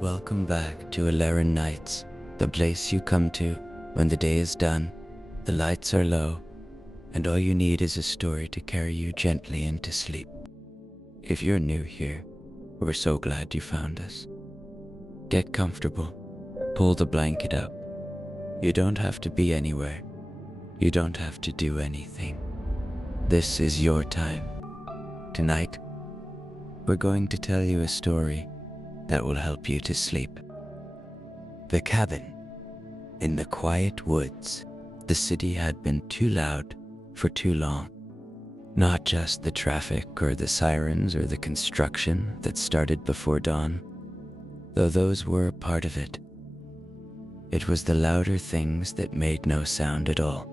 Welcome back to Alarin Nights, the place you come to when the day is done, the lights are low, and all you need is a story to carry you gently into sleep. If you're new here, we're so glad you found us. Get comfortable, pull the blanket up. You don't have to be anywhere. You don't have to do anything. This is your time. Tonight, we're going to tell you a story that will help you to sleep. The cabin. In the quiet woods, the city had been too loud for too long. Not just the traffic or the sirens or the construction that started before dawn, though those were a part of it. It was the louder things that made no sound at all.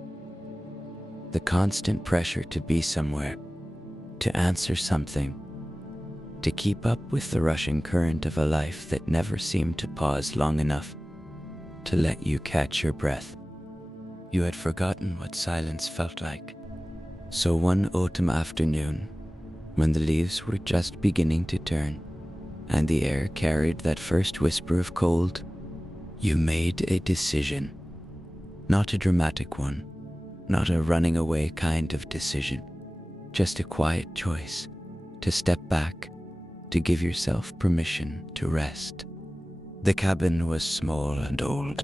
The constant pressure to be somewhere, to answer something, to keep up with the rushing current of a life that never seemed to pause long enough to let you catch your breath. You had forgotten what silence felt like. So one autumn afternoon, when the leaves were just beginning to turn and the air carried that first whisper of cold, you made a decision. Not a dramatic one, not a running away kind of decision, just a quiet choice to step back, to give yourself permission to rest. The cabin was small and old,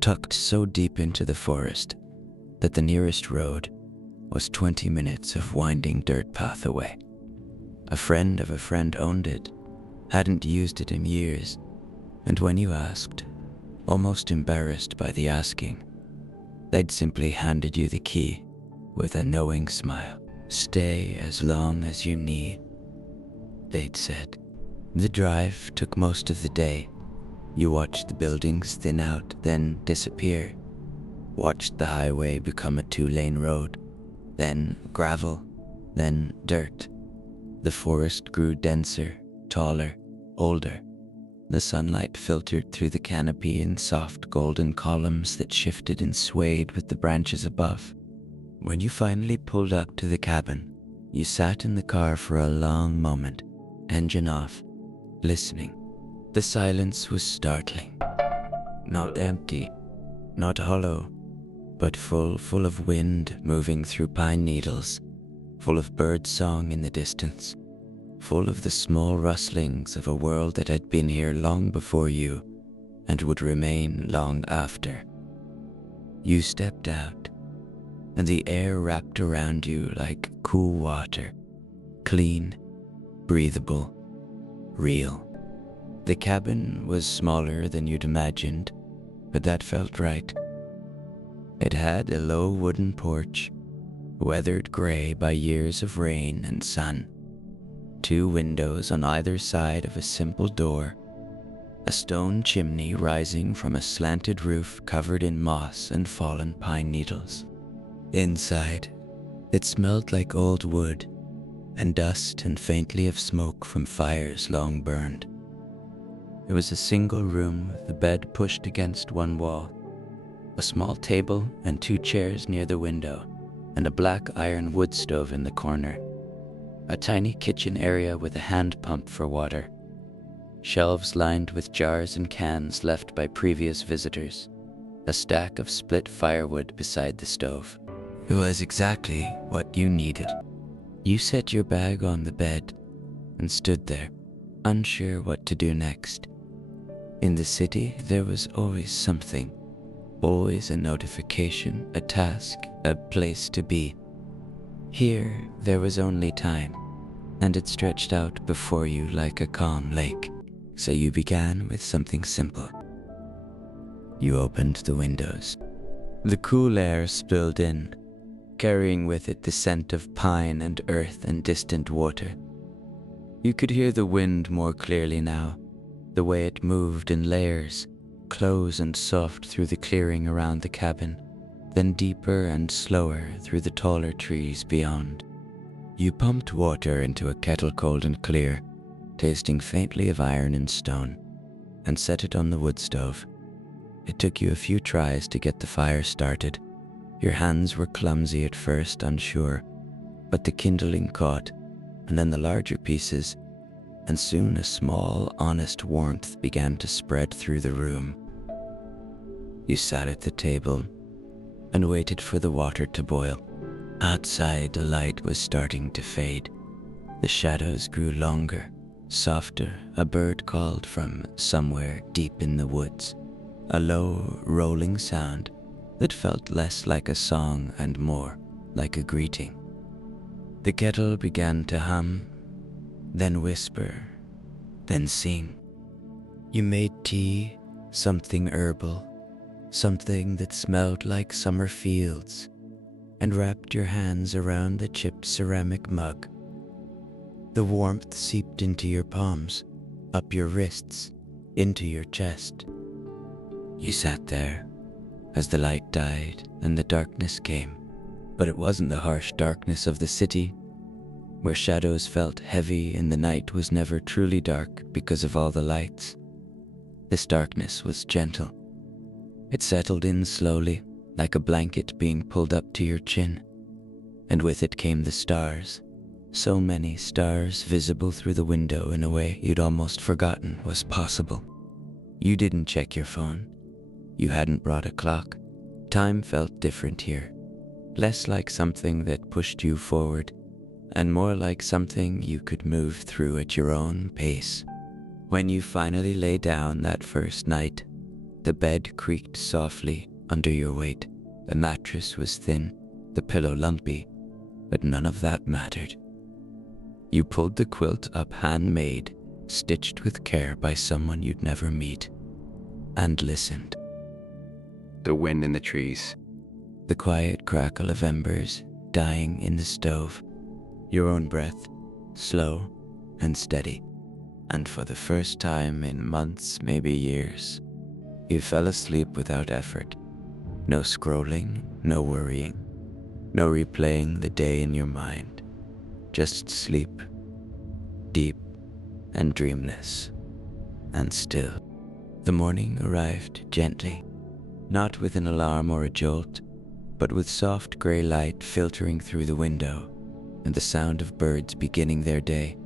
tucked so deep into the forest that the nearest road was 20 minutes of winding dirt path away. A friend of a friend owned it, hadn't used it in years, and when you asked, almost embarrassed by the asking, they'd simply handed you the key with a knowing smile. Stay as long as you need, they'd said. The drive took most of the day. You watched the buildings thin out, then disappear. Watched the highway become a 2-lane road, then gravel, then dirt. The forest grew denser, taller, older. The sunlight filtered through the canopy in soft golden columns that shifted and swayed with the branches above. When you finally pulled up to the cabin, you sat in the car for a long moment, engine off, listening. The silence was startling. Not empty, not hollow, but full of wind moving through pine needles, full of bird song in the distance, full of the small rustlings of a world that had been here long before you and would remain long after. You stepped out, and the air wrapped around you like cool water, clean, breathable, real. The cabin was smaller than you'd imagined, but that felt right. It had a low wooden porch, weathered gray by years of rain and sun, 2 windows on either side of a simple door, a stone chimney rising from a slanted roof covered in moss and fallen pine needles. Inside, it smelled like old wood and dust and faintly of smoke from fires long burned. It was a single room with the bed pushed against one wall, a small table and 2 chairs near the window, and a black iron wood stove in the corner. A tiny kitchen area with a hand pump for water. Shelves lined with jars and cans left by previous visitors. A stack of split firewood beside the stove. It was exactly what you needed. You set your bag on the bed and stood there, unsure what to do next. In the city, there was always something, always a notification, a task, a place to be. Here, there was only time, and it stretched out before you like a calm lake. So you began with something simple. You opened the windows. The cool air spilled in, carrying with it the scent of pine and earth and distant water. You could hear the wind more clearly now, the way it moved in layers, close and soft through the clearing around the cabin, then deeper and slower through the taller trees beyond. You pumped water into a kettle cold and clear, tasting faintly of iron and stone, and set it on the wood stove. It took you a few tries to get the fire started. Your hands were clumsy at first, unsure, but the kindling caught, and then the larger pieces, and soon a small, honest warmth began to spread through the room. You sat at the table and waited for the water to boil. Outside, the light was starting to fade. The shadows grew longer, softer. A bird called from somewhere deep in the woods, a low, rolling sound that felt less like a song and more like a greeting. The kettle began to hum, then whisper, then sing. You made tea, something herbal, something that smelled like summer fields, and wrapped your hands around the chipped ceramic mug. The warmth seeped into your palms, up your wrists, into your chest. You sat there as the light died and the darkness came. But it wasn't the harsh darkness of the city, where shadows felt heavy and the night was never truly dark because of all the lights. This darkness was gentle. It settled in slowly, like a blanket being pulled up to your chin. And with it came the stars. So many stars visible through the window in a way you'd almost forgotten was possible. You didn't check your phone. You hadn't brought a clock. Time felt different here. Less like something that pushed you forward, and more like something you could move through at your own pace. When you finally lay down that first night, the bed creaked softly under your weight. The mattress was thin, the pillow lumpy, but none of that mattered. You pulled the quilt up handmade, stitched with care by someone you'd never meet, and listened. The wind in the trees, the quiet crackle of embers dying in the stove, your own breath, slow and steady. And for the first time in months, maybe years, you fell asleep without effort. No scrolling, no worrying, no replaying the day in your mind. Just sleep, deep and dreamless and still. The morning arrived gently, not with an alarm or a jolt, but with soft gray light filtering through the window and the sound of birds beginning their day.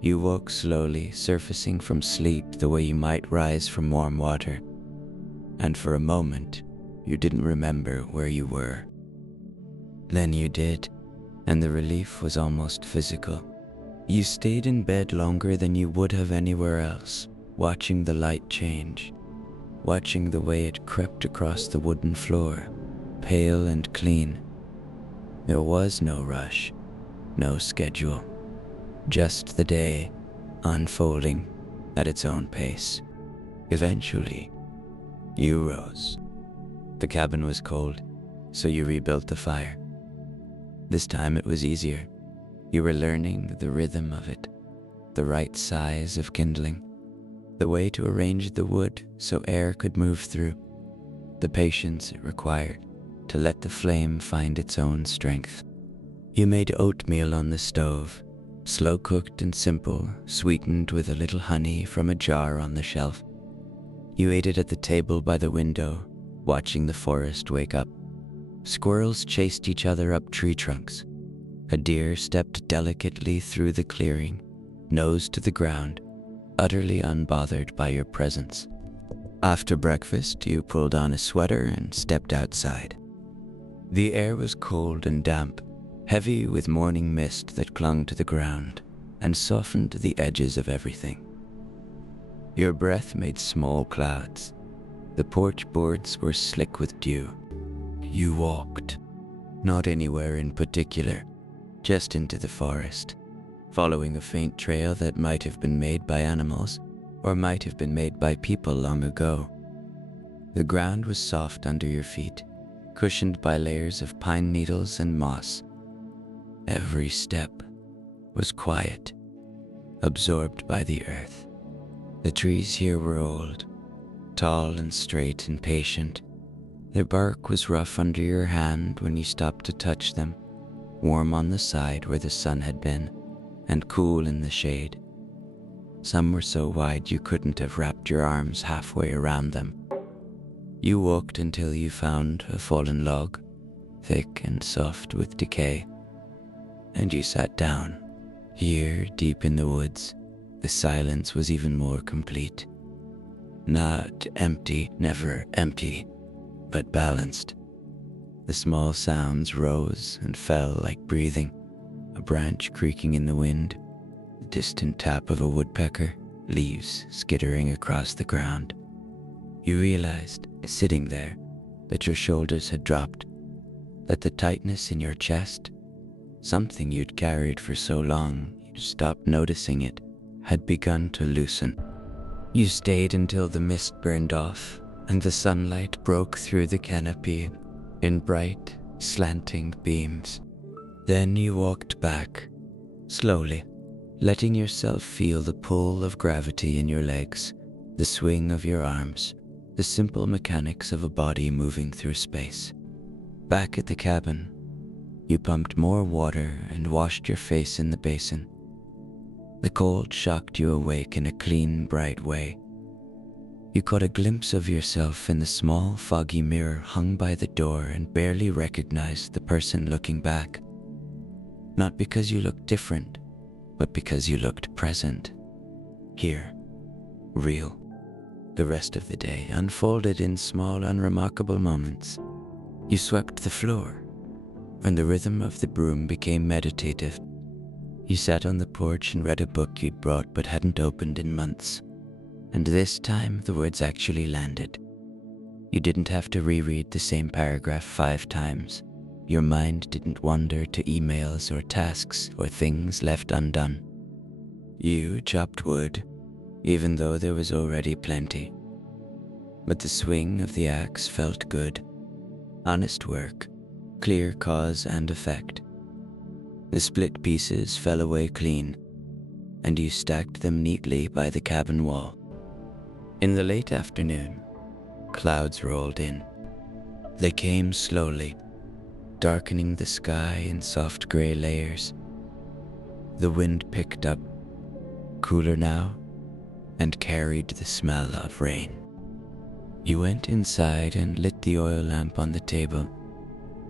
You woke slowly, surfacing from sleep the way you might rise from warm water. And for a moment, you didn't remember where you were. Then you did, and the relief was almost physical. You stayed in bed longer than you would have anywhere else, watching the light change, watching the way it crept across the wooden floor, pale and clean. There was no rush, no schedule, just the day unfolding at its own pace. Eventually, you rose. The cabin was cold, so you rebuilt the fire. This time it was easier. You were learning the rhythm of it, the right size of kindling, the way to arrange the wood so air could move through, the patience it required to let the flame find its own strength. You made oatmeal on the stove, slow cooked and simple, sweetened with a little honey from a jar on the shelf. You ate it at the table by the window, watching the forest wake up. Squirrels chased each other up tree trunks. A deer stepped delicately through the clearing, nose to the ground, utterly unbothered by your presence. After breakfast, you pulled on a sweater and stepped outside. The air was cold and damp, heavy with morning mist that clung to the ground and softened the edges of everything. Your breath made small clouds. The porch boards were slick with dew. You walked, not anywhere in particular, just into the forest, following a faint trail that might have been made by animals or might have been made by people long ago. The ground was soft under your feet, cushioned by layers of pine needles and moss. Every step was quiet, absorbed by the earth. The trees here were old, tall and straight and patient. Their bark was rough under your hand when you stopped to touch them, warm on the side where the sun had been, and cool in the shade. Some were so wide you couldn't have wrapped your arms halfway around them. You walked until you found a fallen log, thick and soft with decay, and you sat down, here deep in the woods, The silence was even more complete. Not empty, never empty, but balanced. The small sounds rose and fell like breathing, a branch creaking in the wind, the distant tap of a woodpecker, leaves skittering across the ground. You realized, sitting there, that your shoulders had dropped, that the tightness in your chest, something you'd carried for so long you'd stopped noticing it, had begun to loosen. You stayed until the mist burned off and the sunlight broke through the canopy in bright, slanting beams. Then you walked back, slowly, letting yourself feel the pull of gravity in your legs, the swing of your arms, the simple mechanics of a body moving through space. Back at the cabin, you pumped more water and washed your face in the basin. The cold shocked you awake in a clean, bright way. You caught a glimpse of yourself in the small, foggy mirror hung by the door and barely recognized the person looking back. Not because you looked different, but because you looked present. Here, real. The rest of the day unfolded in small, unremarkable moments. You swept the floor, and the rhythm of the broom became meditative. You sat on the porch and read a book you'd brought but hadn't opened in months. And this time the words actually landed. You didn't have to reread the same paragraph 5 times. Your mind didn't wander to emails or tasks or things left undone. You chopped wood, even though there was already plenty. But the swing of the axe felt good. Honest work, clear cause and effect. The split pieces fell away clean, and you stacked them neatly by the cabin wall. In the late afternoon, clouds rolled in. They came slowly, darkening the sky in soft gray layers. The wind picked up, cooler now, and carried the smell of rain. You went inside and lit the oil lamp on the table.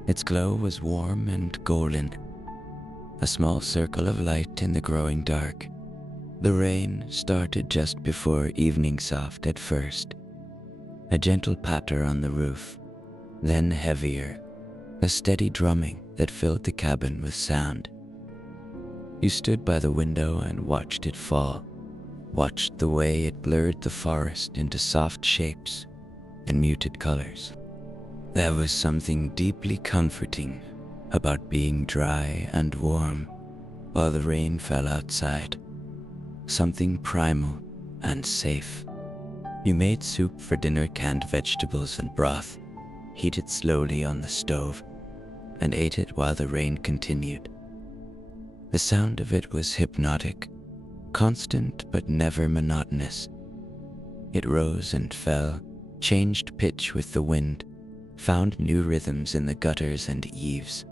Its glow was warm and golden, a small circle of light in the growing dark. The rain started just before evening soft at first, a gentle patter on the roof, then heavier, a steady drumming that filled the cabin with sound. You stood by the window and watched it fall, watched the way it blurred the forest into soft shapes and muted colors. There was something deeply comforting about being dry and warm while the rain fell outside. Something primal and safe. You made soup for dinner, canned vegetables and broth, heated slowly on the stove, and ate it while the rain continued. The sound of it was hypnotic, constant but never monotonous. It rose and fell, changed pitch with the wind, found new rhythms in the gutters and eaves.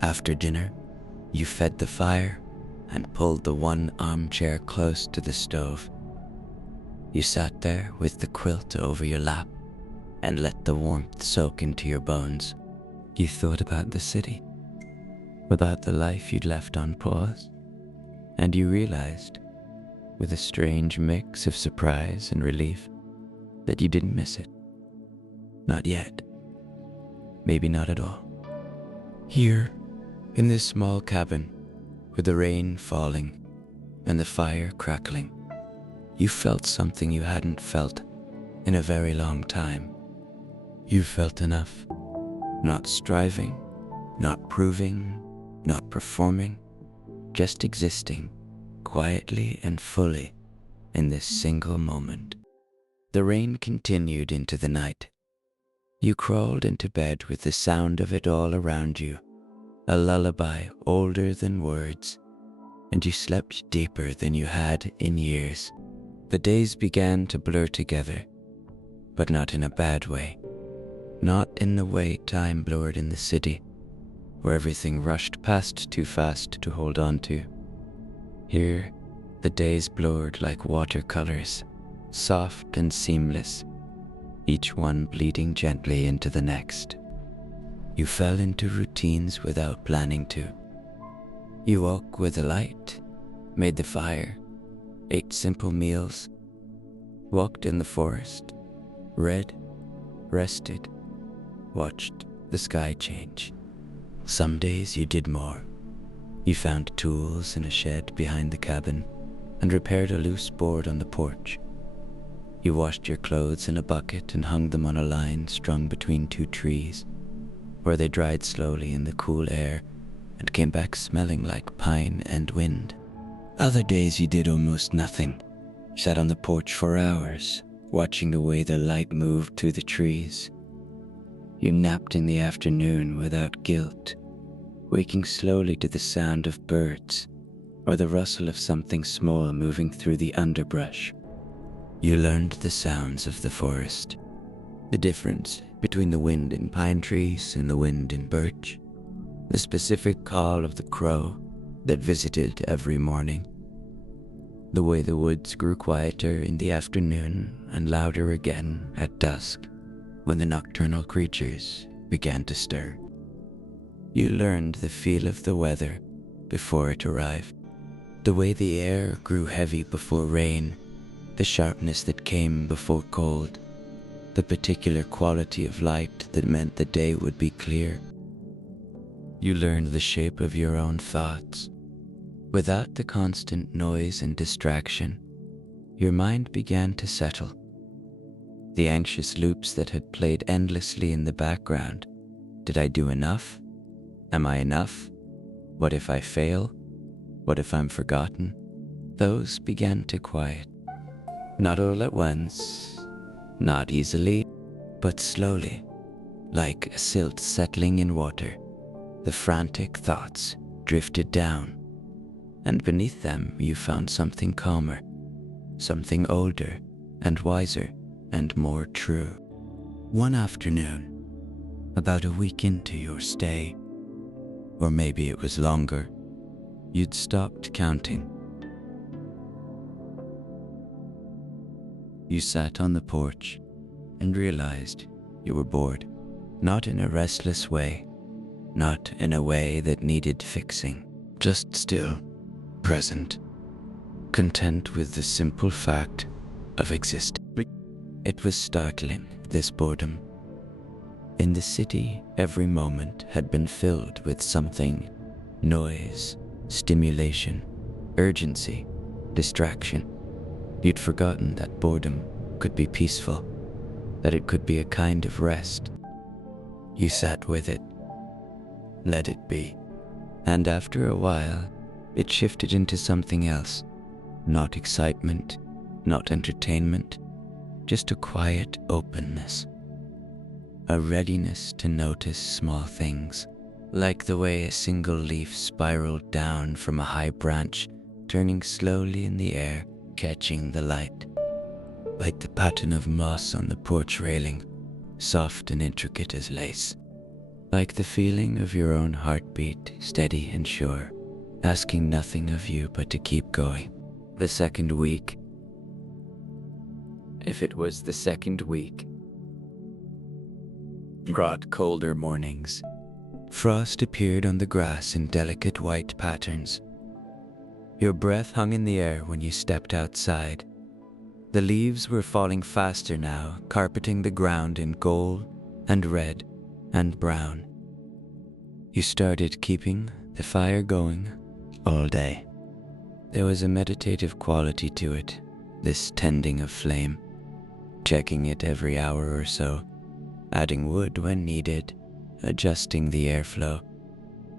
After dinner, you fed the fire and pulled the one armchair close to the stove. You sat there with the quilt over your lap and let the warmth soak into your bones. You thought about the city, about the life you'd left on pause, and you realized, with a strange mix of surprise and relief, that you didn't miss it. Not yet. Maybe not at all. Here, in this small cabin, with the rain falling and the fire crackling, you felt something you hadn't felt in a very long time. You felt enough, not striving, not proving, not performing, just existing quietly and fully in this single moment. The rain continued into the night. You crawled into bed with the sound of it all around you, a lullaby older than words, and you slept deeper than you had in years. The days began to blur together, but not in a bad way. Not in the way time blurred in the city, where everything rushed past too fast to hold on to. Here, the days blurred like watercolors, soft and seamless, each one bleeding gently into the next. You fell into routines without planning to. You woke with a light, made the fire, ate simple meals, walked in the forest, read, rested, watched the sky change. Some days you did more. You found tools in a shed behind the cabin and repaired a loose board on the porch. You washed your clothes in a bucket and hung them on a line strung between two trees, where they dried slowly in the cool air and came back smelling like pine and wind. Other days you did almost nothing, sat on the porch for hours, watching the way the light moved through the trees. You napped in the afternoon without guilt, waking slowly to the sound of birds or the rustle of something small moving through the underbrush. You learned the sounds of the forest, the difference between the wind in pine trees and the wind in birch, the specific call of the crow that visited every morning, the way the woods grew quieter in the afternoon and louder again at dusk when the nocturnal creatures began to stir. You learned the feel of the weather before it arrived, the way the air grew heavy before rain, the sharpness that came before cold, the particular quality of light that meant the day would be clear. You learned the shape of your own thoughts. Without the constant noise and distraction, your mind began to settle. The anxious loops that had played endlessly in the background. Did I do enough? Am I enough? What if I fail? What if I'm forgotten? Those began to quiet. Not all at once, not easily, but slowly, like a silt settling in water. The frantic thoughts drifted down, and beneath them you found something calmer, something older and wiser and more true. One afternoon, about a week into your stay, or maybe it was longer, you'd stopped counting. You sat on the porch and realized you were bored, not in a restless way, not in a way that needed fixing, just still, present, content with the simple fact of existing. It was startling, this boredom. In the city, every moment had been filled with something: noise, stimulation, urgency, distraction. You'd forgotten that boredom could be peaceful, that it could be a kind of rest. You sat with it, let it be, and after a while, it shifted into something else. Not excitement, not entertainment, just a quiet openness. A readiness to notice small things, like the way a single leaf spiraled down from a high branch, turning slowly in the air, catching the light. Like the pattern of moss on the porch railing, soft and intricate as lace. Like the feeling of your own heartbeat, steady and sure, asking nothing of you but to keep going. The second week, if it was the second week, brought colder mornings. Frost appeared on the grass in delicate white patterns. Your breath hung in the air when you stepped outside. The leaves were falling faster now, carpeting the ground in gold and red and brown. You started keeping the fire going all day. There was a meditative quality to it, this tending of flame, checking it every hour or so, adding wood when needed, adjusting the airflow.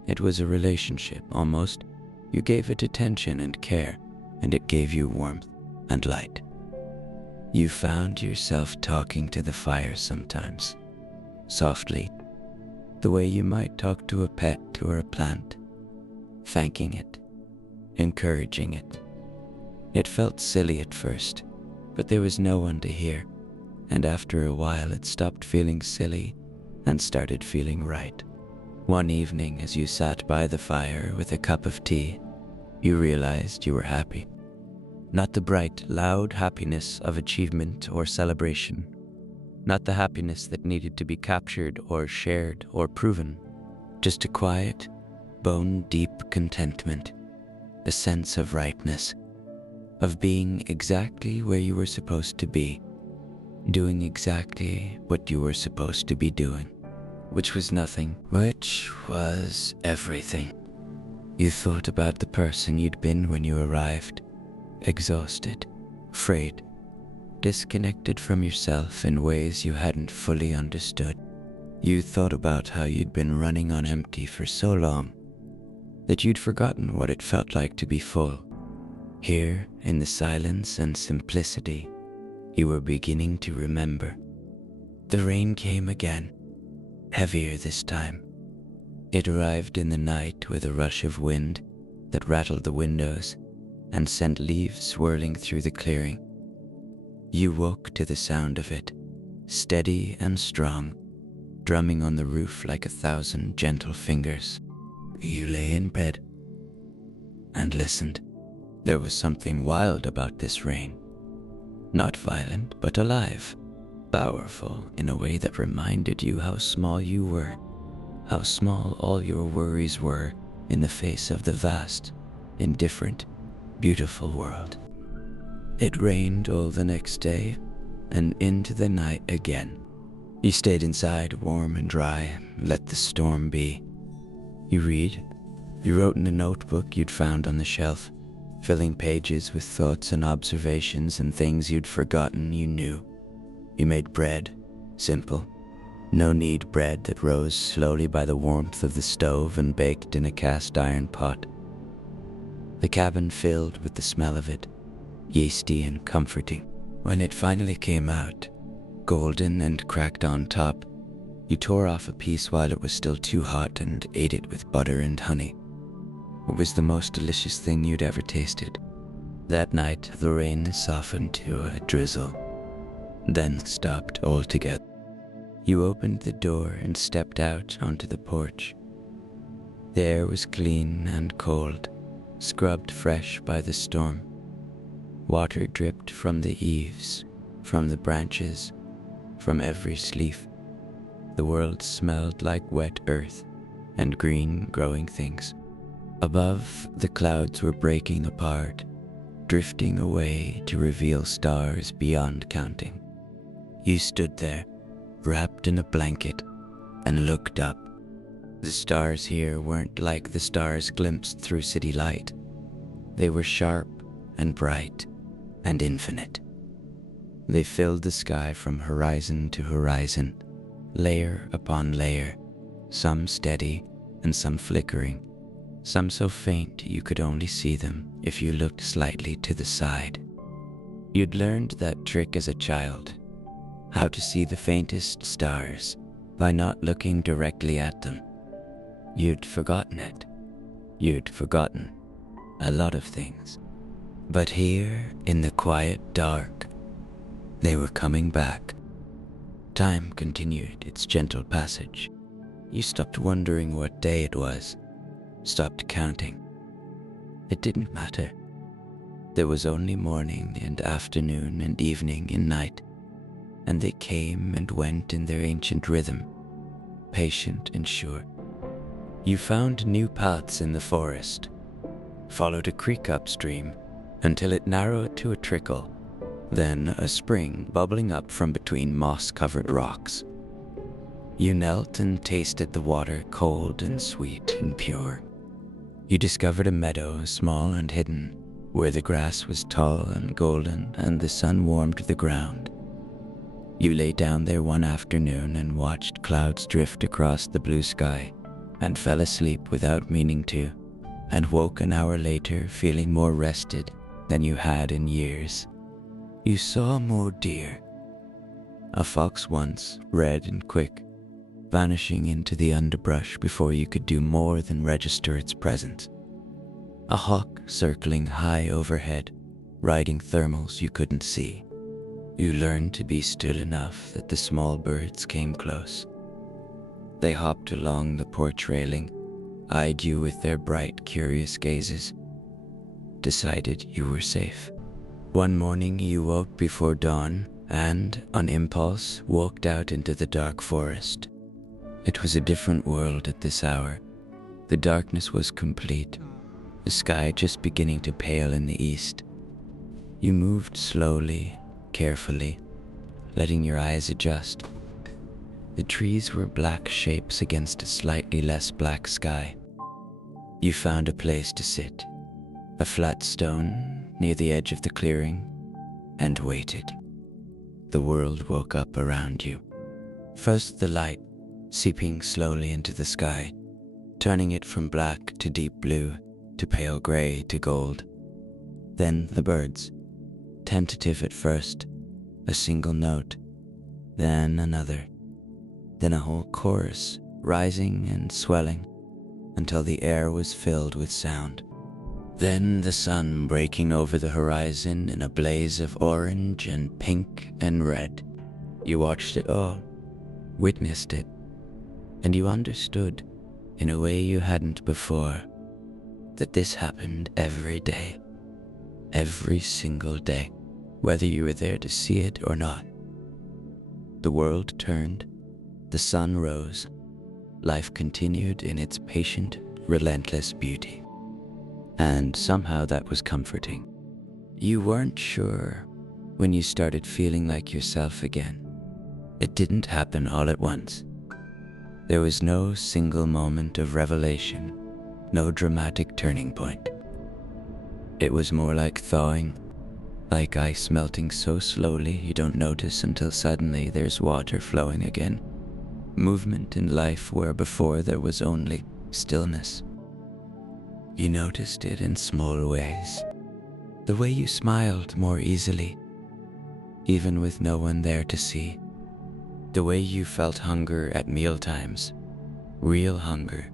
It was a relationship, almost. You gave it attention and care, and it gave you warmth and light. You found yourself talking to the fire sometimes, softly, the way you might talk to a pet or a plant, thanking it, encouraging it. It felt silly at first, but there was no one to hear, and after a while it stopped feeling silly and started feeling right. One evening, as you sat by the fire with a cup of tea, you realized you were happy. Not the bright, loud happiness of achievement or celebration. Not the happiness that needed to be captured or shared or proven. Just a quiet, bone-deep contentment. A sense of rightness. of being exactly where you were supposed to be, doing exactly what you were supposed to be doing, which was nothing, which was everything. You thought about the person you'd been when you arrived, exhausted, afraid, disconnected from yourself in ways you hadn't fully understood. You thought about how you'd been running on empty for so long that you'd forgotten what it felt like to be full. Here, in the silence and simplicity, you were beginning to remember. The rain came again, heavier this time. It arrived in the night with a rush of wind that rattled the windows and sent leaves swirling through the clearing. You woke to the sound of it, steady and strong, drumming on the roof like 1,000 gentle fingers. You lay in bed and listened. There was something wild about this rain. Not violent, but alive, powerful in a way that reminded you how small you were, how small all your worries were in the face of the vast, indifferent, beautiful world. It rained all the next day and into the night again. You stayed inside, warm and dry, let the storm be. You read. You wrote in a notebook you'd found on the shelf, filling pages with thoughts and observations and things you'd forgotten you knew. You made bread, simple, no-knead bread that rose slowly by the warmth of the stove and baked in a cast-iron pot. The cabin filled with the smell of it, yeasty and comforting. When it finally came out, golden and cracked on top, you tore off a piece while it was still too hot and ate it with butter and honey. It was the most delicious thing you'd ever tasted. That night, the rain softened to a drizzle, then stopped altogether. You opened the door and stepped out onto the porch. The air was clean and cold, scrubbed fresh by the storm. Water dripped from the eaves, from the branches, from every leaf. The world smelled like wet earth and green growing things. Above, the clouds were breaking apart, drifting away to reveal stars beyond counting. You stood there, wrapped in a blanket, and looked up. The stars here weren't like the stars glimpsed through city light. They were sharp and bright and infinite. They filled the sky from horizon to horizon, layer upon layer, some steady and some flickering, some so faint you could only see them if you looked slightly to the side. You'd learned that trick as a child, how to see the faintest stars by not looking directly at them. You'd forgotten it. You'd forgotten a lot of things. But here, in the quiet dark, they were coming back. Time continued its gentle passage. You stopped wondering what day it was, stopped counting. It didn't matter. There was only morning and afternoon and evening and night, and they came and went in their ancient rhythm, patient and sure. You found new paths in the forest, followed a creek upstream until it narrowed to a trickle, then a spring bubbling up from between moss-covered rocks. You knelt and tasted the water, cold and sweet and pure. You discovered a meadow, small and hidden, where the grass was tall and golden and the sun warmed the ground. You lay down there one afternoon and watched clouds drift across the blue sky, and fell asleep without meaning to, and woke an hour later feeling more rested than you had in years. You saw more deer. A fox once, red and quick, vanishing into the underbrush before you could do more than register its presence. A hawk circling high overhead, riding thermals you couldn't see. You learned to be still enough that the small birds came close. They hopped along the porch railing, eyed you with their bright, curious gazes, decided you were safe. One morning you woke before dawn and, on impulse, walked out into the dark forest. It was a different world at this hour. The darkness was complete, the sky just beginning to pale in the east. You moved slowly, carefully, letting your eyes adjust. The trees were black shapes against a slightly less black sky. You found a place to sit, a flat stone near the edge of the clearing, and waited. The world woke up around you. First the light, seeping slowly into the sky, turning it from black to deep blue, to pale gray to gold. Then the birds, tentative at first, a single note, then another, then a whole chorus, rising and swelling, until the air was filled with sound. Then the sun breaking over the horizon in a blaze of orange and pink and red. You watched it all, witnessed it, and you understood, in a way you hadn't before, that this happened every day, every single day, whether you were there to see it or not. The world turned, the sun rose, life continued in its patient, relentless beauty. And somehow that was comforting. You weren't sure when you started feeling like yourself again. It didn't happen all at once. There was no single moment of revelation, no dramatic turning point. It was more like thawing, like ice melting so slowly you don't notice until suddenly there's water flowing again. Movement in life where before there was only stillness. You noticed it in small ways. The way you smiled more easily, even with no one there to see. The way you felt hunger at mealtimes, real hunger,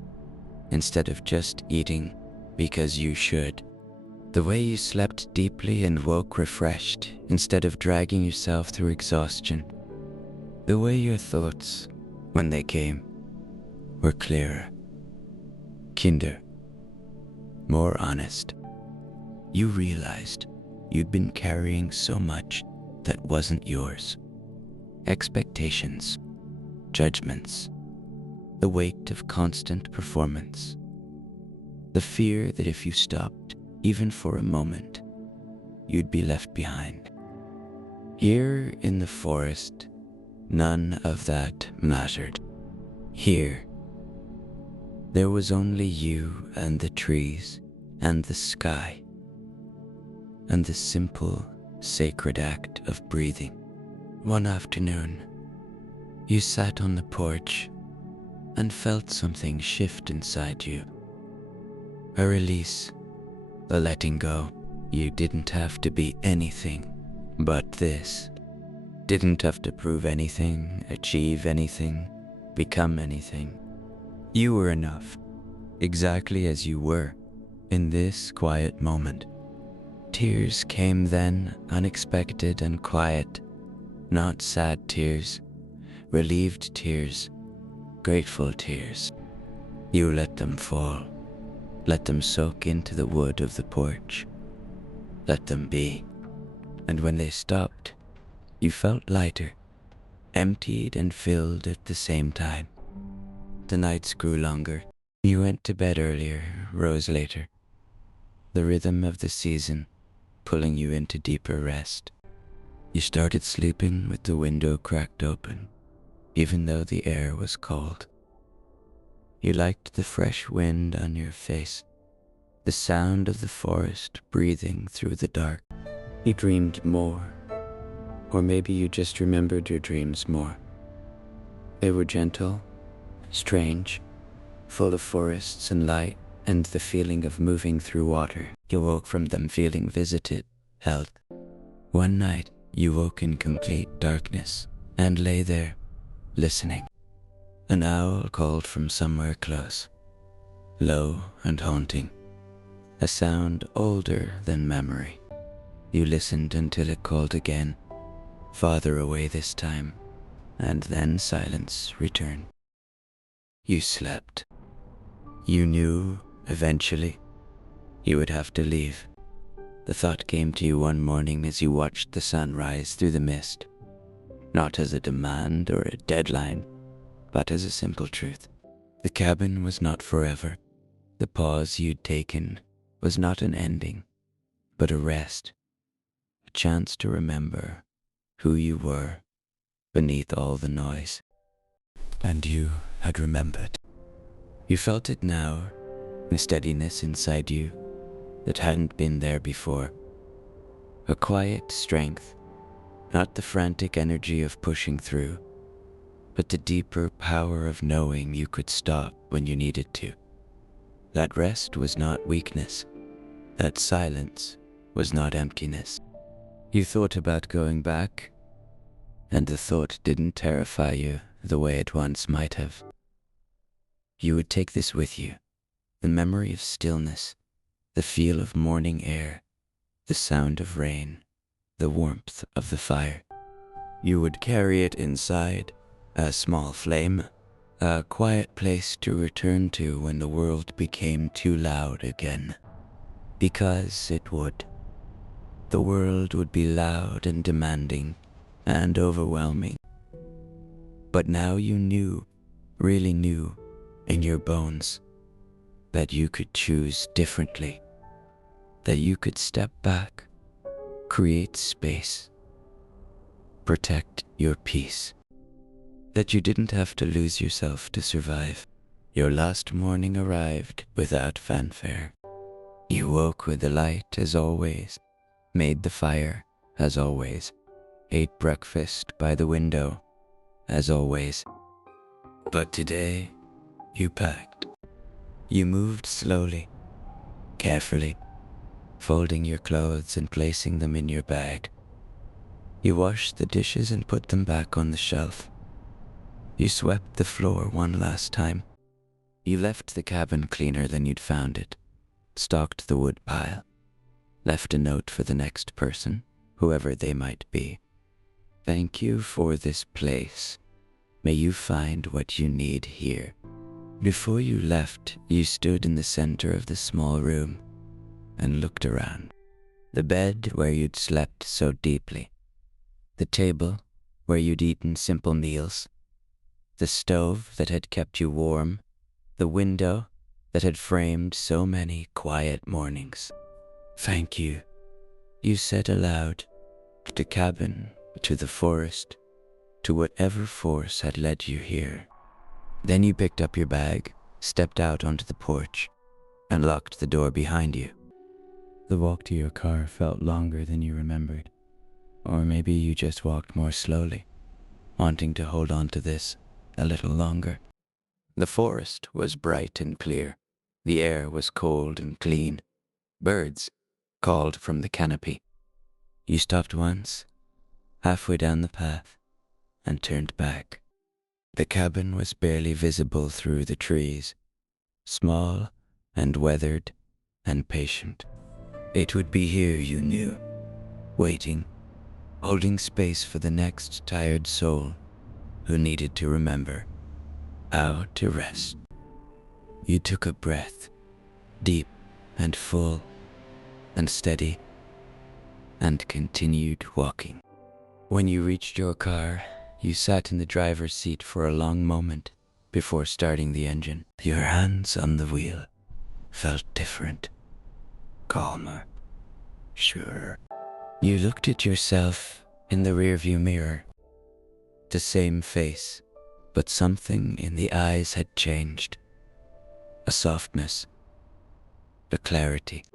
instead of just eating because you should. The way you slept deeply and woke refreshed instead of dragging yourself through exhaustion. The way your thoughts, when they came, were clearer, kinder, more honest. You realized you'd been carrying so much that wasn't yours. Expectations, judgments, the weight of constant performance. The fear that if you stopped, even for a moment, you'd be left behind. Here in the forest, none of that mattered. Here, there was only you and the trees and the sky and the simple, sacred act of breathing. One afternoon, you sat on the porch and felt something shift inside you. A release, a letting go. You didn't have to be anything but this. Didn't have to prove anything, achieve anything, become anything. You were enough, exactly as you were, in this quiet moment. Tears came then, unexpected and quiet, not sad tears, relieved tears, grateful tears. You let them fall, let them soak into the wood of the porch, let them be. And when they stopped, you felt lighter, emptied and filled at the same time. The nights grew longer. You went to bed earlier, rose later. The rhythm of the season pulling you into deeper rest. You started sleeping with the window cracked open, even though the air was cold. You liked the fresh wind on your face, the sound of the forest breathing through the dark. You dreamed more, or maybe you just remembered your dreams more. They were gentle, strange, full of forests and light and the feeling of moving through water. You woke from them feeling visited, held. One night, you woke in complete darkness and lay there, listening. An owl called from somewhere close, low and haunting, a sound older than memory. You listened until it called again, farther away this time, and then silence returned. You slept. You knew, eventually, you would have to leave. The thought came to you one morning as you watched the sun rise through the mist, not as a demand or a deadline, but as a simple truth. The cabin was not forever. The pause you'd taken was not an ending, but a rest. chance to remember who you were beneath all the noise. And you had remembered. You felt it now, a steadiness inside you that hadn't been there before. A quiet strength, not the frantic energy of pushing through, but the deeper power of knowing you could stop when you needed to. That rest was not weakness. That silence was not emptiness. You thought about going back, and the thought didn't terrify you the way it once might have. You would take this with you, the memory of stillness, the feel of morning air, the sound of rain, the warmth of the fire. You would carry it inside, a small flame, a quiet place to return to when the world became too loud again. Because it would. The world would be loud and demanding and overwhelming. But now you knew, really knew, in your bones, that you could choose differently, that you could step back, create space, protect your peace, that you didn't have to lose yourself to survive. Your last morning arrived without fanfare. You woke with the light as always, made the fire as always, ate breakfast by the window as always. But today, you packed. You moved slowly, carefully, folding your clothes and placing them in your bag. You washed the dishes and put them back on the shelf. You swept the floor one last time. You left the cabin cleaner than you'd found it, stocked the wood pile, left a note for the next person, whoever they might be. Thank you for this place. May you find what you need here. Before you left, you stood in the center of the small room and looked around. The bed where you'd slept so deeply, the table where you'd eaten simple meals, the stove that had kept you warm, the window that had framed so many quiet mornings. Thank you, you said aloud, to the cabin, to the forest, to whatever force had led you here. Then you picked up your bag, stepped out onto the porch, and locked the door behind you. The walk to your car felt longer than you remembered, or maybe you just walked more slowly, wanting to hold on to this a little longer. The forest was bright and clear. The air was cold and clean. Birds called from the canopy. You stopped once, halfway down the path, and turned back. The cabin was barely visible through the trees, small and weathered and patient. It would be here, you knew, waiting, holding space for the next tired soul who needed to remember how to rest. You took a breath, deep and full and steady, and continued walking. When you reached your car, you sat in the driver's seat for a long moment before starting the engine. Your hands on the wheel felt different, calmer, surer. You looked at yourself in the rearview mirror. The same face, but something in the eyes had changed. A softness, a clarity.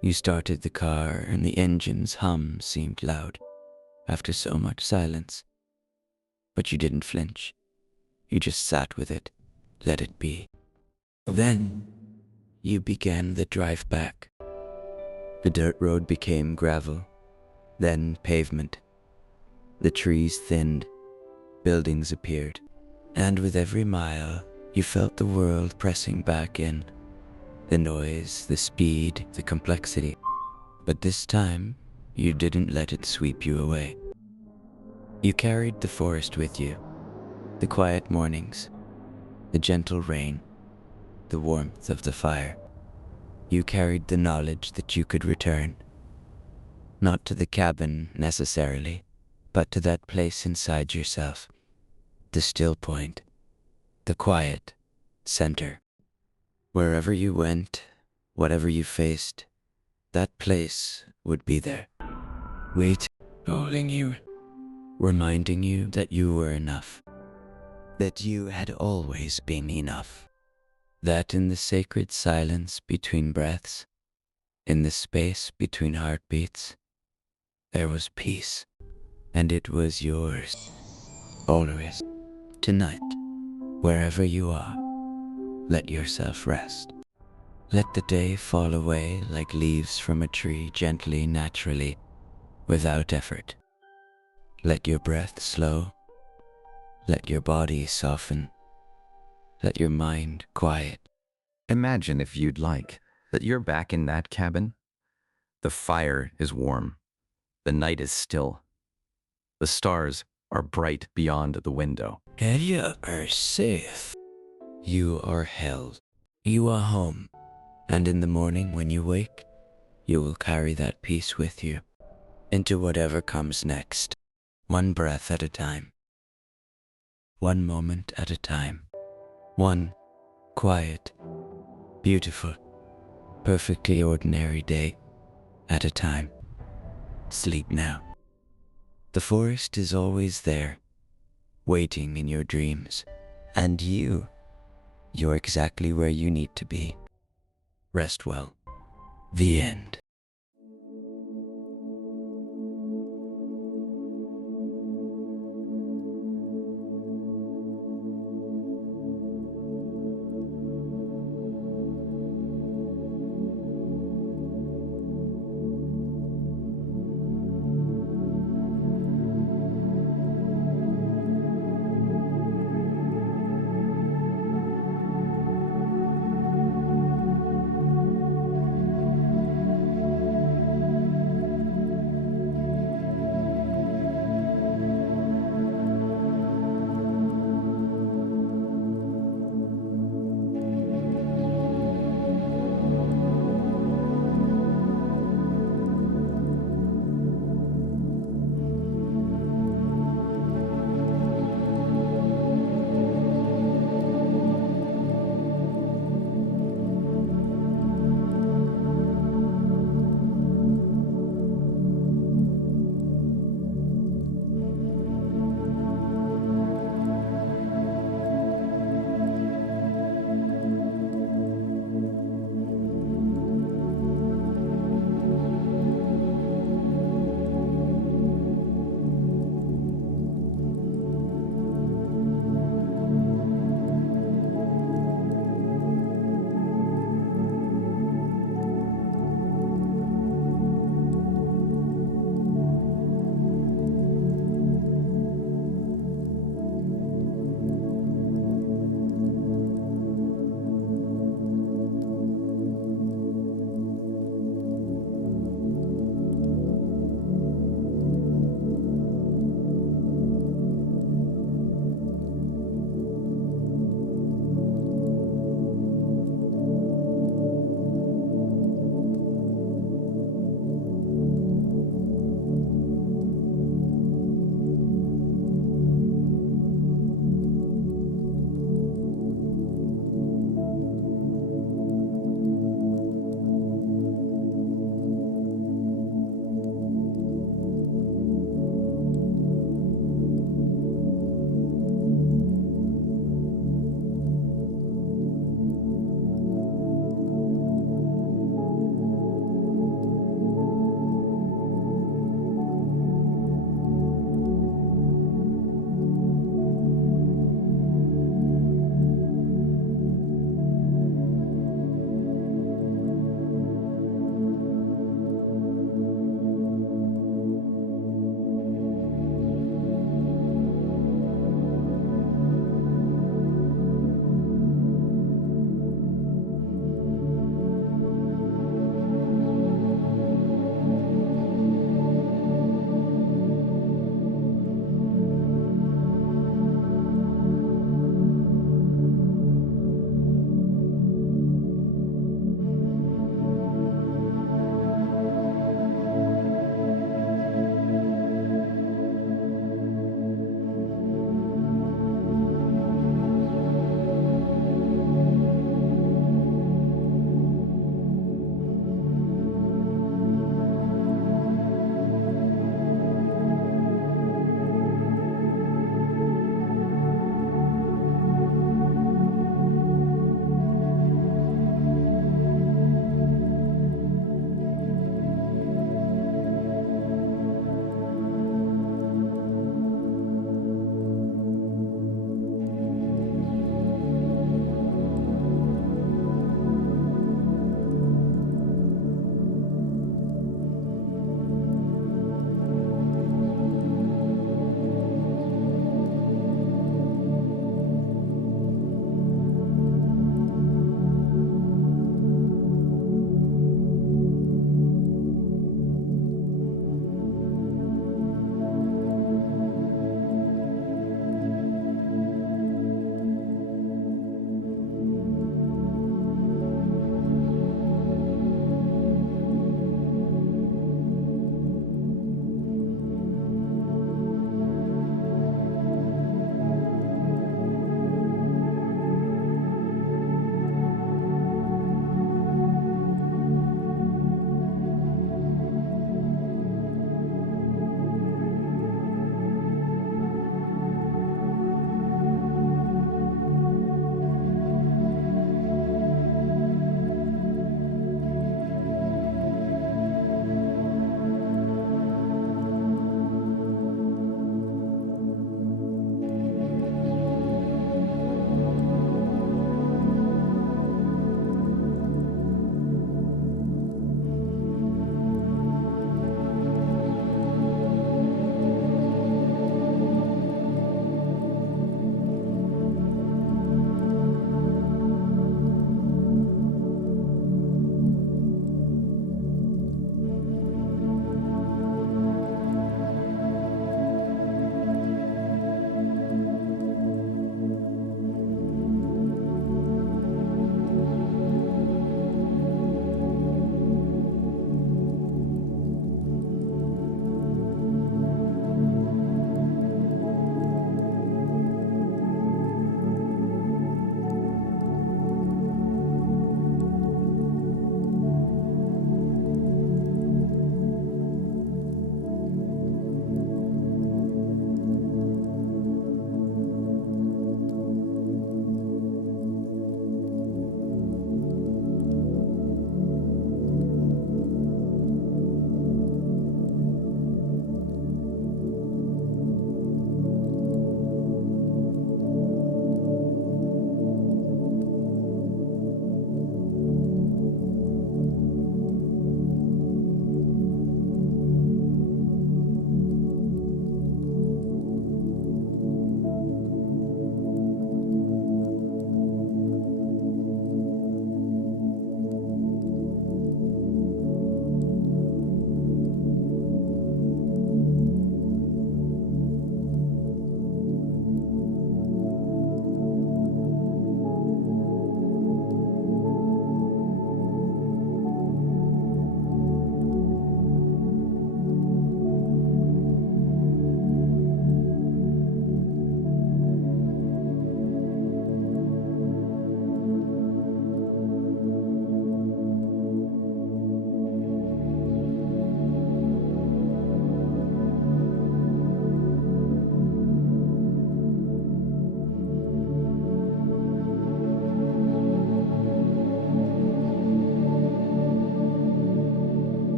You started the car and the engine's hum seemed loud after so much silence. But you didn't flinch. You just sat with it, let it be. Then you began the drive back. The dirt road became gravel, then pavement. The trees thinned, buildings appeared, and with every mile you felt the world pressing back in. The noise, the speed, the complexity. But this time, you didn't let it sweep you away. You carried the forest with you, the quiet mornings, the gentle rain, the warmth of the fire. You carried the knowledge that you could return, not to the cabin necessarily, but to that place inside yourself, the still point, the quiet center. Wherever you went, whatever you faced, that place would be there. wait, holding you, reminding you that you were enough, that you had always been enough, that in the sacred silence between breaths, in the space between heartbeats, there was peace, and it was yours, always. Tonight, wherever you are, let yourself rest. Let the day fall away like leaves from a tree, gently, naturally, without effort. Let your breath slow. Let your body soften. Let your mind quiet. Imagine, if you'd like, that you're back in that cabin. The fire is warm. The night is still. The stars are bright beyond the window. And you are safe. You are held. You are home. And in the morning when you wake, you will carry that peace with you into whatever comes next. One breath at a time. One moment at a time. One quiet, beautiful, perfectly ordinary day at a time. Sleep now. The forest is always there, waiting in your dreams. And you're exactly where you need to be. Rest well. The end.